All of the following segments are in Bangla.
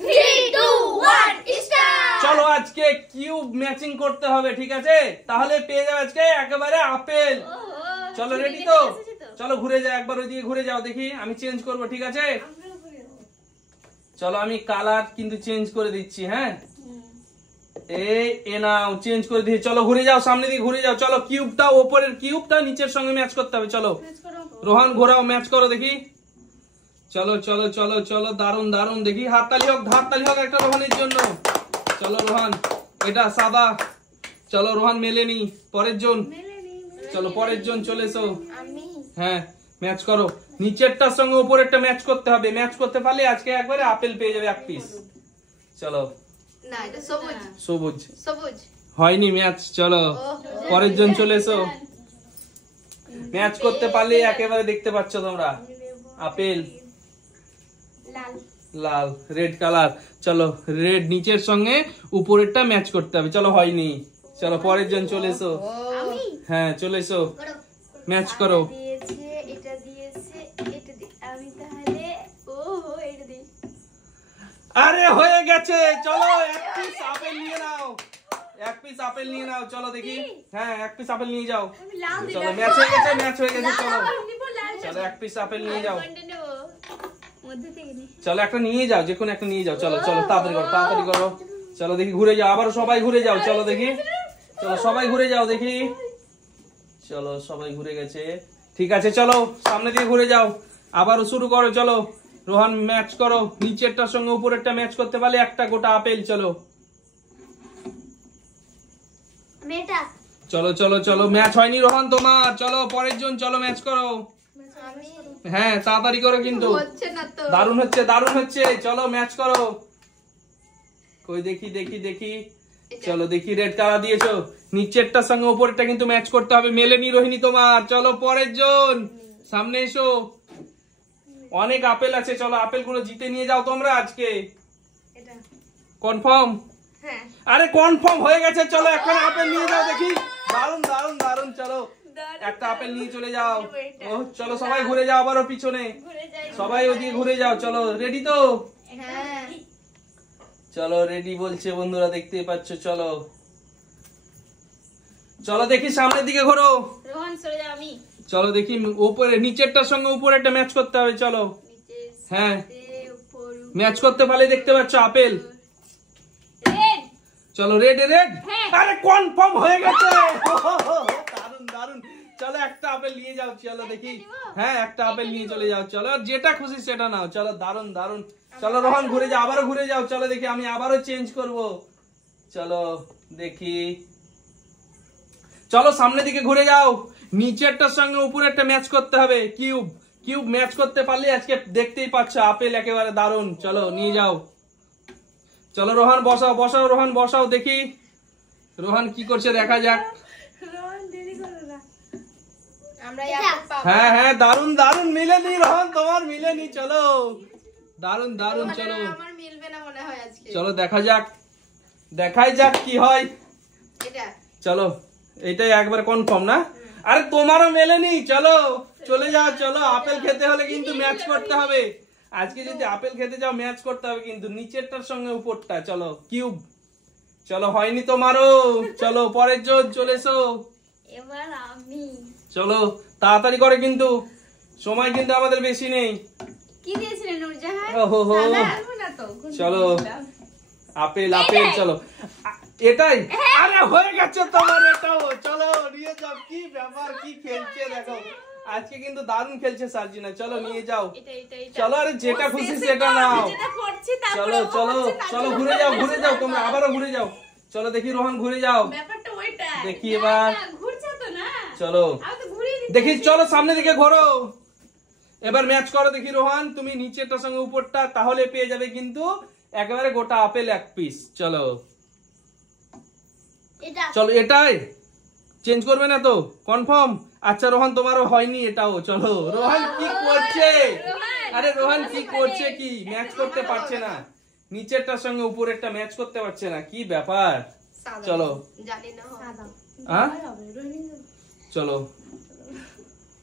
3 2 1 স্টার্ট। চলো আজকে কিউব ম্যাচিং করতে হবে, ঠিক আছে? তাহলে পেয়ে যাবে আজকে একেবারে আপেল। চলো রেডি তো? চলো ঘুরে যাও, একবার ওইদিকে ঘুরে যাও, দেখি আমি চেঞ্জ করব, ঠিক আছে? চলো আমি কালার কিন্তু চেঞ্জ করে দিচ্ছি। হ্যাঁ, এ নাও চেঞ্জ করে দিচ্ছি। চলো ঘুরে যাও, সামনে দিকে ঘুরে যাও। চলো কিউবটা, ওপরের কিউবটা নিচের সঙ্গে ম্যাচ করতে হবে। চলো রোহান ঘোরাও, ম্যাচ করো দেখি। চলো চলো চলো চলো, দারুন দারুন, দেখি হাততালি হোক একটা রোহানের জন্য। চলো রোহান, এটা সাদা। চলো রোহান মেলেনি, পরের জন। চলো পরের জন চলে এসো। হ্যাঁ ম্যাচ করো, নিচেরটার সঙ্গে উপরেরটা ম্যাচ করতে হবে। ম্যাচ করতে পারলে আজকে একবারে আপেল পেয়ে যাবে এক পিস। চলো না, এটা সবুজ সবুজ সবুজ হয়নি ম্যাচ। চলো পরের জন চলে এসো। ম্যাচ করতে পারলে একেবারে দেখতে পাচ্ছ তোমরা আপেল লাল লাল রেড কালার। চলো রেড নিচের সঙ্গে উপরেরটা ম্যাচ করতে হবে। চলো হয়নি। চলো পরের জন চলে এসো। আমি হ্যাঁ চলে এসো, ম্যাচ করো। দিয়েছে এটা দিয়েছে এটা আমি তাহলে ওহো এটা দিই। আরে হয়ে গেছে। চলো এক পিস আপেল নিয়ে নাও, এক পিস আপেল নিয়ে নাও। চলো দেখি, হ্যাঁ এক পিস আপেল নিয়ে যাও। আমি লাল দিলাম। চলো ম্যাচ হয়ে গেছে, ম্যাচ হয়ে গেছে। চলো নিব লাল। চলো এক পিস আপেল নিয়ে যাও। কোনটা নেব? মধ্যে থেকে নি। চলো একটা নিয়ে যাও, যে কোনো একটা নিয়ে যাও। চলো চলো তাড়াতাড়ি করো, তাড়াতাড়ি করো। চলো দেখি ঘুরে যাও, আবার সবাই ঘুরে যাও। চলো দেখি, চলো সবাই ঘুরে যাও দেখি। চলো সবাই ঘুরে গেছে, ঠিক আছে। চলো সামনে দিকে ঘুরে যাও, আবারও শুরু করো। চলো রোহান ম্যাচ করো, নিচেরটার সঙ্গে উপরেরটা ম্যাচ করতে পারলে একটা গোটা আপেল। চলো মেটা চলো চলো চলো, ম্যাচ হয়নি রোহান তোমার। চলো পরের জন, চলো ম্যাচ করো। আমি হ্যাঁ তাড়াতাড়ি করো কিন্তু। হচ্ছে না তো। দারুণ হচ্ছে, দারুণ হচ্ছে। চলো ম্যাচ করো। কই দেখি দেখি দেখি। চলো দেখি রেড কালার দিয়েছো, নিচেরটার সঙ্গে উপরেরটা কিন্তু ম্যাচ করতে হবে। মেলেনি রোহিণী তোমার। চলো পরের জন, সামনে এসো। অনেক আপেল আছে, চলো আপেল গুলো জিতে নিয়ে যাও তোমরা আজকে। এটা কনফার্ম? হ্যাঁ আরে কনফার্ম হয়ে গেছে। চলো এখন আপেল নিয়ে যাও দেখি। দারুণ দারুণ দারুণ। চলো একটা আপেল নিয়ে চলে যাও। ও চলো সবাই ঘুরে যাও, আবারও পিছনে ঘুরে যাই। সবাই ওদিকে ঘুরে যাও। চলো রেডি তো? হ্যাঁ চলো রেডি বলছে বন্ধুরা, দেখতেই পাচ্ছ। চলো চলো দেখি সামনের দিকে ঘোরো। রোহন সরে যাও। আমি চলো দেখি উপরে, নিচেরটার সঙ্গে উপরেরটা ম্যাচ করতে হবে। চলো নিচে হ্যাঁ উপর ম্যাচ করতে পারলে দেখতে পাচ্ছ আপেল। রেড। চলো রেড রেড। হ্যাঁ। আরে কনফার্ম হয়ে গেছে। দারুন দারুন। চলো একটা আপেল নিয়ে যাও। চলো দেখি, হ্যাঁ একটা আপেল নিয়ে চলে যাও। চলো যেটা খুশি সেটা নাও। চলো দারুন দারুন। চলো রোহন ঘুরে যাও, আবারও ঘুরে যাও। চলো দেখি, আমি আবারও চেঞ্জ করব। চলো দেখি, চলো সামনের দিকে ঘুরে যাও। নিচেরটার সঙ্গে উপরেরটা ম্যাচ করতে হবে। কিউব কিউব ম্যাচ করতে পারলে আজকে দেখতেই পাচ্ছ আপেল একেবারে দারুন। চলো নিয়ে যাও। চলো রোহান বসাও বসাও, রোহান বসাও দেখি রোহান কি করছে দেখা যাক। রোহন দেরি করো না। আমরা আপেল পাবো। হ্যাঁ হ্যাঁ দারুন দারুন, মিলেনি রোহান তোমার, মিলেনি। চলো দারুন দারুন। চলো আমার মিলবে না মনে হয় আজকে। চলো দেখা যাক, দেখাই যাক কি হয়। এটা চলো এইটাই একবার কনফার্ম না? আরে তোমারও মেলেনি। চলো চলে যাও। চলো আপেল খেতে হলে কিন্তু ম্যাচ করতে হবে। আজকে যদি আপেল খেতে যাও ম্যাচ করতে হবে কিন্তু, নিচেরটার সঙ্গে উপরটা। চলো কিউব। চলো হয়নি তোমারও। চলো পরের জন চলে এসো। এবার আমি চলো তাড়াতাড়ি করে কিন্তু, সময় কিন্তু আমাদের বেশি নেই। কি দিয়েছিলেন নূরজাহান? ওহো হো। সাদা আলু না তো? চলো আপেল আপেল। চলো এটাই। আরে হয়ে গেছে তোমার এটাও। চলো নিয়ে যাও। কি ব্যাপার, কি খেলছে দেখো আজকে কিন্তু দারুণ খেলছে সার্জিনা। চলো নিয়ে যাও। এটা এটা এটা। চলো আরে যেটা খুশি সেটা নাও। যেটা করছি তারপর চলো চলো চলো ঘুরে যাও, ঘুরে যাও তোমরা, আবারও ঘুরে যাও। চলো দেখি রোহান ঘুরে যাও ব্যাপারটা ওইটা। দেখি এবার। ঘুরছে তো না। চলো আমি তো ঘুরিয়ে দিচ্ছি। দেখি, চলো সামনে দিকে ঘোরো। এবার ম্যাচ করো দেখি রোহান, তুমি নিচেরটার সঙ্গে উপরটা, তাহলে পেয়ে যাবে কিন্তু একেবারে গোটা আপেল এক পিস। চলো এটা চলো এটাই চেঞ্জ করবে না তো? কনফার্ম? আচ্ছা রোহান তোমারও হয়নি এটাও। চলো রোহান কি করছে? আরে রোহান কি করছে, কি ম্যাচ করতে পারছে না, নিচেরটার সঙ্গে উপরেরটা ম্যাচ করতে পারছে না, কি ব্যাপার? সাদা। চলো জানি না সাদা। হ্যাঁ চলো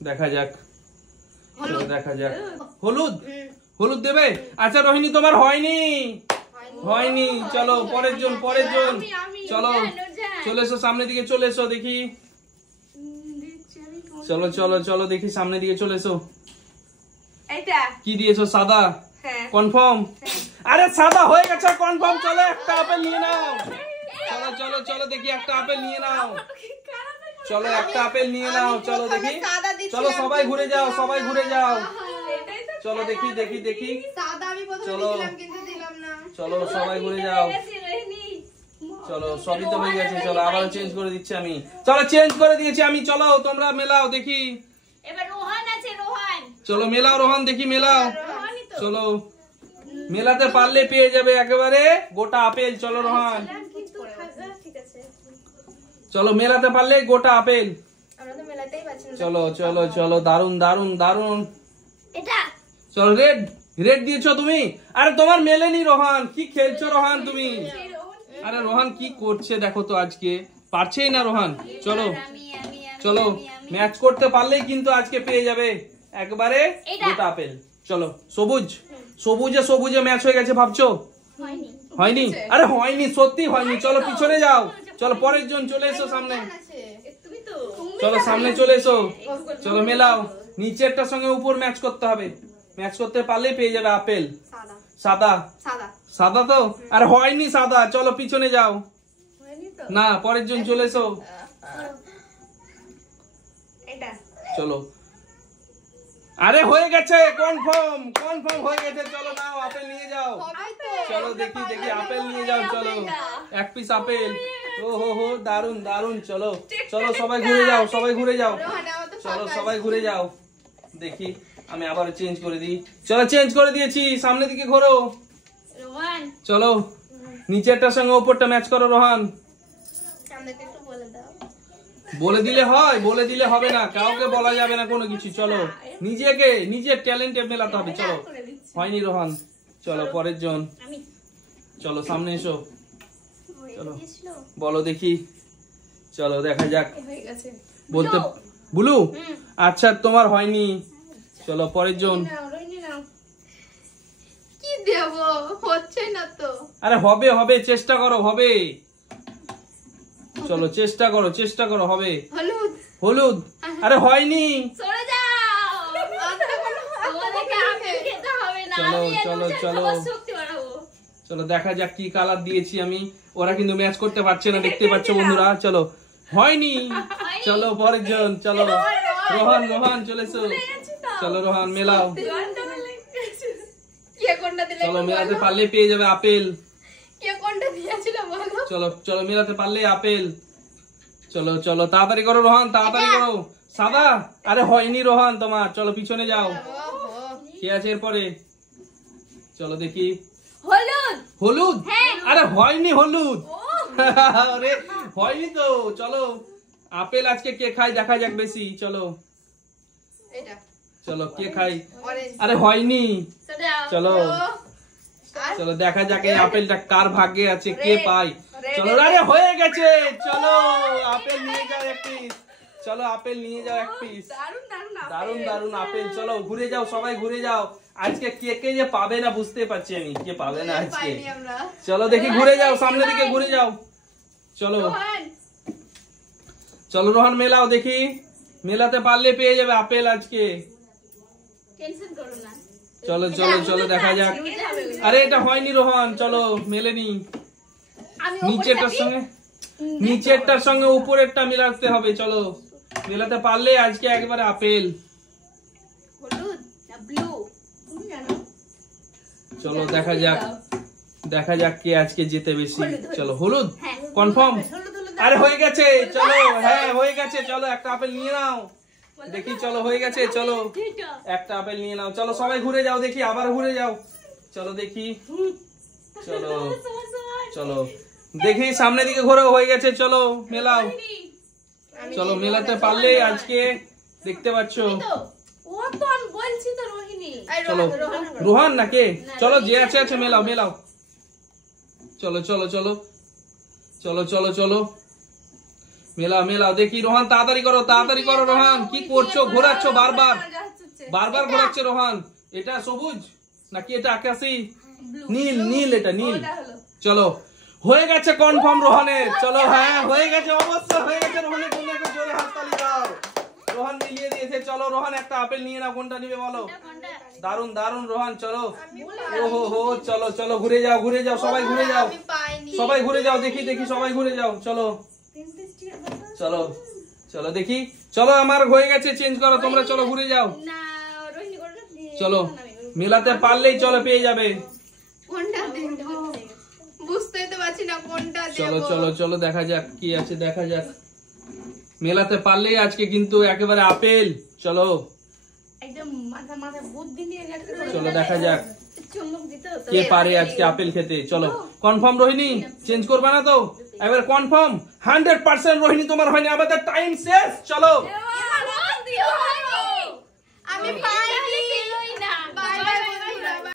দেখা যাক। চলো দেখা যাক। হলুদ হলুদ দেবে? আচ্ছা রোহিণী তোমার হয়নি। হয়নি, চলো পরের জন। আমি, চলো নুরজান। চলে এসো সামনের দিকে, চলে এসো দেখি। দিচ্ছি আমি কোন- চলো চলো চলো দেখি সামনের দিকে চলে এসো। এইটা কি দিয়েছো? সাদা হ্যাঁ কনফার্ম? আরে সাদা হয়ে গেছে কনফার্ম। চলো একটা আপেল নিয়ে নাও। চলো চলো চলো দেখি একটা আপেল নিয়ে নাও। চলো একটা আপেল নিয়ে নাও। চলো দেখি, সাদা দিচ্ছিলাম, চলো সবাই ঘুরে যাও, কিন্তু সবাই দিলাম ঘুরে না। যাও। এটাই তো চলো দেখি দেখি দেখি। সাদা আমি প্রথমে চলো। দিছিলাম কিন্তু দিলাম না। চলো সবাই ঘুরে যাও। রোহিণী চলো সবই তো হয়ে গেছে। চলো আবার চেঞ্জ করে দিচ্ছি আমি। চলো চেঞ্জ করে দিয়েছি আমি। চলো তোমরা মেলাও দেখি। এবার রোহন আছে রোহন চলো মেলাও রোহন, দেখি মেলাও। রোহনই তো চলো মেলাতে পারলে পেয়ে যাবে একেবারে গোটা আপেল। চলো রোহন, কিন্তু খাজা ঠিক আছে চলো মেলাতে পারলে গোটা আপেল। আমরা তো মেলাতেই পাচ্ছি না। চলো চলো চলো, দারুন দারুন দারুন। এটা চলো রেড, রেড দিয়েছো তুমি? আরে তোমার মেলেনি রোহান, কি খেলছো রোহান তুমি? আরে রোহান কি করছে দেখো তো, আজকে পারছেই না রোহান। চলো আমি চলো ম্যাচ করতে পারলেই কিন্তু আজকে পেয়ে যাবে একবারে এটা। গোটা আপেল। চলো সবুজ, সবুজে সবুজে ম্যাচ হয়ে গেছে ভাবছো? হয়নি হয়নি? আরে হয়নি, সত্যি হয়নি। চলো পিছনে যাও। চলো পরের জন চলে এসো সামনে। আছে। তুমি তো চলো সামনে চলে এসো। চলো মেলাও। নিচেরটার সঙ্গে উপর ম্যাচ করতে হবে। ম্যাচ করতে পারলেই পেয়ে যাবে আপেল। সাদা সাদা, সাদা সাদা তো? আরে হয়নি সাদা। চলো পিছনে যাও। হয়নি তো। না পরের জন চলে এসো। এটা চলো আরে হয়ে গেছে, কনফার্ম কনফার্ম হয়ে গেছে। চলো নাও আপেল নিয়ে যাও। হবে তো। চলো দেখি দেখি আপেল নিয়ে যাও। চলো এক পিস আপেল। ও হো দারুন দারুন। চলো চলো সবাই ঘুরে যাও, সবাই ঘুরে যাও। রোহান আমার তো চলো ফাঁকা সবাই আছে। ঘুরে যাও দেখি। আমি আবার চেঞ্জ করে দিই। চলো চেঞ্জ করে দিয়েছি, সামনের দিকে ঘোরো। রোহন চলো নিচেরটার সঙ্গে উপরটা ম্যাচ করো রোহান। আমাদেরকে একটু বলে দাও। বলে দিলে হয়? বলে দিলে হবে না, কাউকে বলা যাবে না কোনো কিছু। চলো নিজেকে নিজের ট্যালেন্টে মেলাতে হবে। চলো করে দিচ্ছি হয়নি রোহান। চলো পরের জন। আমি চলো সামনে এসো, হয়ে চলো। গিয়েছিল বলো দেখি। চলো দেখা যাক। হয়ে গেছে। বলতে বুলু? আচ্ছা তোমার হয়নি। চলো পরের জন। নাও রোহিণী নাও। কি দেব? হচ্ছে না তো। আরে হবে হবে, চেষ্টা করো, হবে। চলো চেষ্টা করো, চেষ্টা করো, হবে। হলুদ। হলুদ? আরে হয়নি। সরে যাও তোমাদেরকে আপেল খেতে হবে না চলো, আমি চলো, নুরজান চলো। সবার শক্তি বাড়াবো চলো দেখা যাক কি কালার দিয়েছি আমি। ওরা কিন্তু ম্যাচ করতে পারছে না, দেখতে পাচ্ছ বন্ধুরা। চলো হয়নি। চলো পরের জন। চলো রোহান, রোহান চলে এসো। চলো রোহান মেলাও। জলটা বলে কে কোনটা দিলে? চলো একটু মেলাতে বলো। পারলে পেয়ে যাবে আপেল। কে কোনটা দিয়েছিল বলো? চলো চলো মেলাতে পারলে আপেল। চলো চলো তাড়াতাড়ি করো রোহান, তাড়াতাড়ি করো। সাদা? আরে হয়নি রোহান তোমার। চলো পিছনে যাও। ওহো। কে আছে এরপরে? চলো দেখি। হলুদ হলুদ? হ্যাঁ। আরে হয়নি হলুদ। আরে হয়নি তো। চলো আপেল আজকে কে খায় দেখা যাক বেশি। চলো এটা চলো কে খাই। অরেঞ্জ। আরে হয়নি। সরে যাও চলো আর চলো দেখা যাক এই আপেলটা কার ভাগ্যে আছে, কে Red, পায়। red, চলো red. আরে হয়ে গেছে। চলো আপেল নিয়ে যাও এক পিস। চলো আপেল নিয়ে যাও এক পিস। দারুন দারুন দারুন দারুন আপেল। চলো ঘুরে যাও, সবাই ঘুরে যাও। আজকে কে কে যে পাবে না বুঝতে পারছি আমি, কে পাবে না আজকে। পাইনি আমরা। চলো দেখি ঘুরে যাও, সামনের দিকে ঘুরে যাও। চলো রোহান চলো রোহান মেলাও দেখি। মেলাতে পারলে পেয়ে যাবে আপেল আজকে। টেনশন করো না চলো চলো চলো দেখা যাক। আরে এটা হয়নি রোহান। চলো মেলেনি। আমি নিচেরটার সঙ্গে নিচেরটার সঙ্গে উপরেরটা মিলাতে হবে। চলো মেলাতে পারলে আজকে একবারে আপেল। হলুদ না ব্লু তুমি জানো চলো দেখা যাক, দেখা যাক কে আজকে জিতে বেশি। হলুদ, হলুদ। চলো হলুদ হ্যাঁ কনফার্ম? হলুদ হলুদ আরে হয়ে গেছে। চলো হ্যাঁ হয়ে গেছে। চলো একটা আপেল নিয়ে নাও দেখি। চলো হয়ে গেছে। চলো এটা একটা আপেল নিয়ে নাও। চলো সবাই ঘুরে যাও দেখি, আবার ঘুরে যাও। চলো দেখি। চলো চলো দেখি সামনের দিকে ঘোরো। হয়ে গেছে। চলো মেলাও। চলো মেলাতে পারলে আজকে দেখতে পাচ্ছ। ও তো আমি বলছি তো রোহিণী এই চলো রোহান রোহান না কে? চলো যে আছে আছে মেলাও মেলাও। চলো চলো চলো চলো চলো চলো মেলাও মেলাও দেখি। রোহান তাড়াতাড়ি করো, তাড়াতাড়ি করো। রোহান কি করছো? ঘোরাচ্ছ বারবার, বারবার ঘোরাচ্ছে রোহান। এটা সবুজ নাকি এটা আকাশি? নীল নীল এটা নীল ওটা হলো। চলো হয়ে গেছে কনফার্ম রোহানের চলো হ্যাঁ হয়ে গেছে অবশ্যই হয়ে গেছে রোহানের জন্য একটু জোরে হাততালি দাও রোহান মিলিয়ে দিয়েছে চলো রোহান একটা আপেল নিয়ে নাও কোনটা নিবে বলো দারুন দারুন রোহান চলো ওহো হো চলো চলো ঘুরে যাও সবাই ঘুরে যাও আমি পাইনি। সবাই ঘুরে যাও দেখি দেখি সবাই ঘুরে যাও চলো চলো চলো দেখি চলো আমার হয়ে গেছে চেঞ্জ করো তোমরা চলো ঘুরে যাও না রোহিণী করে চলো মেলাতে পারলেই চলো পেয়ে যাবে কোনটা দেবো? বুঝতেই তো পারছি না কোনটা চলো দেবো। চলো চলো দেখা যাক কি আছে দেখা যাক মেলাতে পারলেই আজকে কিন্তু একেবারে আপেল চলো একদম মাথা বুদ্ধি নিয়ে গেছে চলো দেখা যাক চুমুক দিতে হতো কে পারে আজকে আপেল খেতে চলো কনফার্ম রোহিণী চেঞ্জ করবে না তো এবার কনফার্ম 100% রোহিণী তোমার হয়নি আমাদের টাইম শেষ চলো আমি পাইনি।